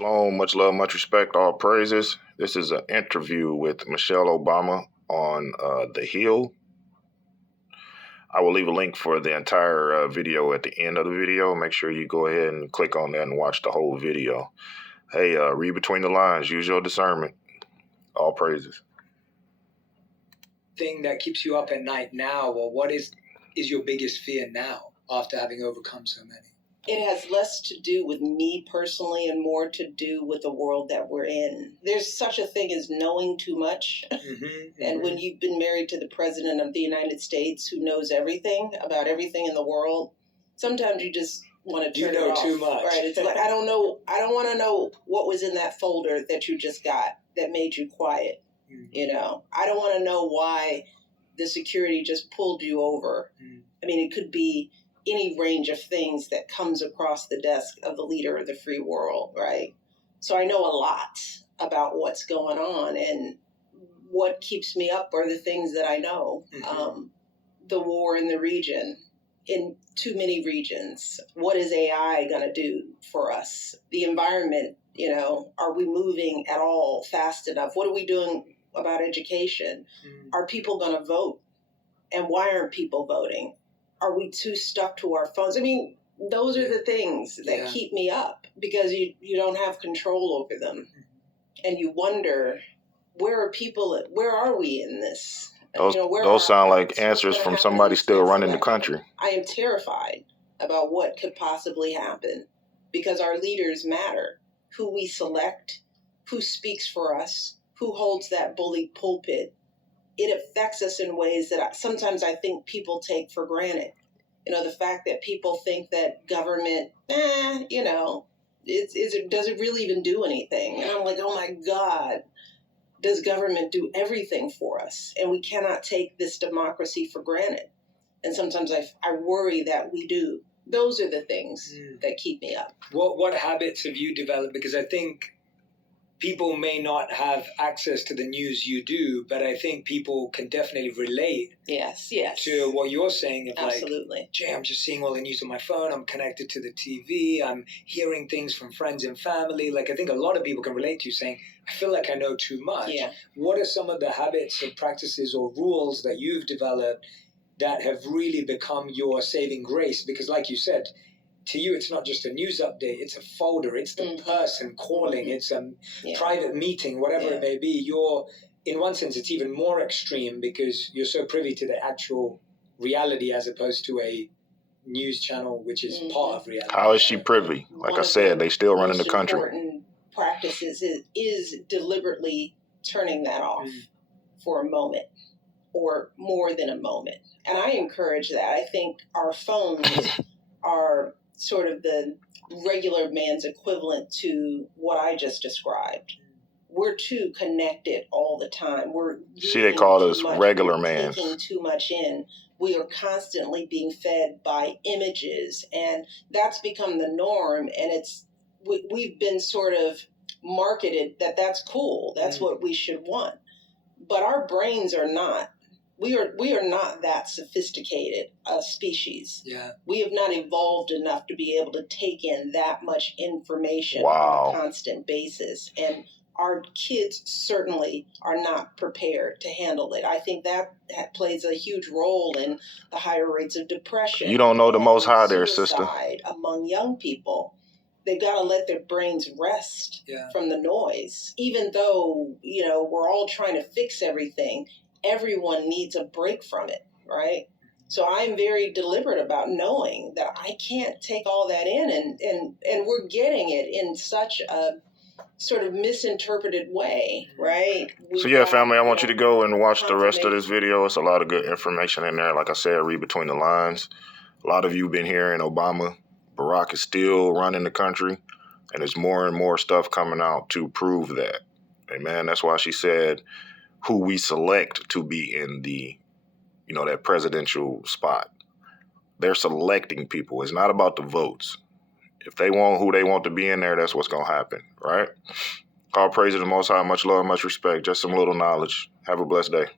Shalom, much love, much respect, all praises. This is an interview with Michelle Obama on The Hill. I will leave a link for the entire video at the end of the video. Make sure you go ahead and click on that and watch the whole video. Hey, read between the lines. Use your discernment. All praises. Thing that keeps you up at night now, or what is your biggest fear now after having overcome so many? It has less to do with me personally and more to do with the world that we're in. There's such a thing as knowing too much. And when you've been married to the president of the United States who knows everything about everything in the world, sometimes you just want to turn it off. You know too much. Right? It's like, I don't want to know what was in that folder that you just got that made you quiet. You know, I don't want to know why the security just pulled you over. I mean, it could be any range of things that comes across the desk of the leader of the free world, right? So I know a lot about what's going on, and what keeps me up are the things that I know. The war in the region, in too many regions. What is AI going to do for us? The environment, you know, are we moving at all fast enough? What are we doing about education? Are people going to vote? And why aren't people voting? Are we too stuck to our phones? I mean, those are the things that keep me up, because you don't have control over them. And you wonder, where are we in this? Those sound like answers from somebody still running the country. I am terrified about what could possibly happen, because our leaders matter. Who we select, who speaks for us, who holds that bully pulpit. It affects us in ways that sometimes I think people take for granted. You know, the fact that people think that government, you know, does it really even do anything? And I'm like, oh my God, does government do everything for us? And we cannot take this democracy for granted. And sometimes I worry that we do. Those are the things that keep me up. What habits have you developed? Because I think people may not have access to the news you do, but I think people can definitely relate to what you're saying. Of Absolutely. Like, Jay, I'm just seeing all the news on my phone. I'm connected to the TV. I'm hearing things from friends and family. Like, I think a lot of people can relate to you saying, I feel like I know too much. Yeah. What are some of the habits or practices or rules that you've developed that have really become your saving grace? Because like you said, to you, it's not just a news update. It's a folder. It's the person calling. It's a private meeting, whatever it may be. You're, in one sense, it's even more extreme because you're so privy to the actual reality as opposed to a news channel, which is part of reality. How is she privy? Like I said, they still running the country. Important practices is deliberately turning that off for a moment or more than a moment. And I encourage that. I think our phones are sort of the regular man's equivalent to what I just described. We're too connected all the time. They call us regular man. Taking too much in. We are constantly being fed by images, and that's become the norm. And we've been sort of marketed that that's cool. That's what we should want. But our brains are not. We are not that sophisticated a species. Yeah. We have not evolved enough to be able to take in that much information on a constant basis. And our kids certainly are not prepared to handle it. I think that plays a huge role in the higher rates of depression. You don't know the Most High there, sister. Among young people. They've got to let their brains rest from the noise. Even though, you know, we're all trying to fix everything, everyone needs a break from it, right? So I'm very deliberate about knowing that I can't take all that in, and we're getting it in such a sort of misinterpreted way, right? So yeah, family, I want you to go and watch the rest of this video. It's a lot of good information in there. Like I said, read between the lines. A lot of you been hearing Obama. Barack is still running the country, and there's more and more stuff coming out to prove that. Amen. That's why she said who we select to be in the, you know, that presidential spot. They're selecting people. It's not about the votes. If they want who they want to be in there, that's what's going to happen, right? All praise to the Most High. Much love, much respect. Just some little knowledge. Have a blessed day.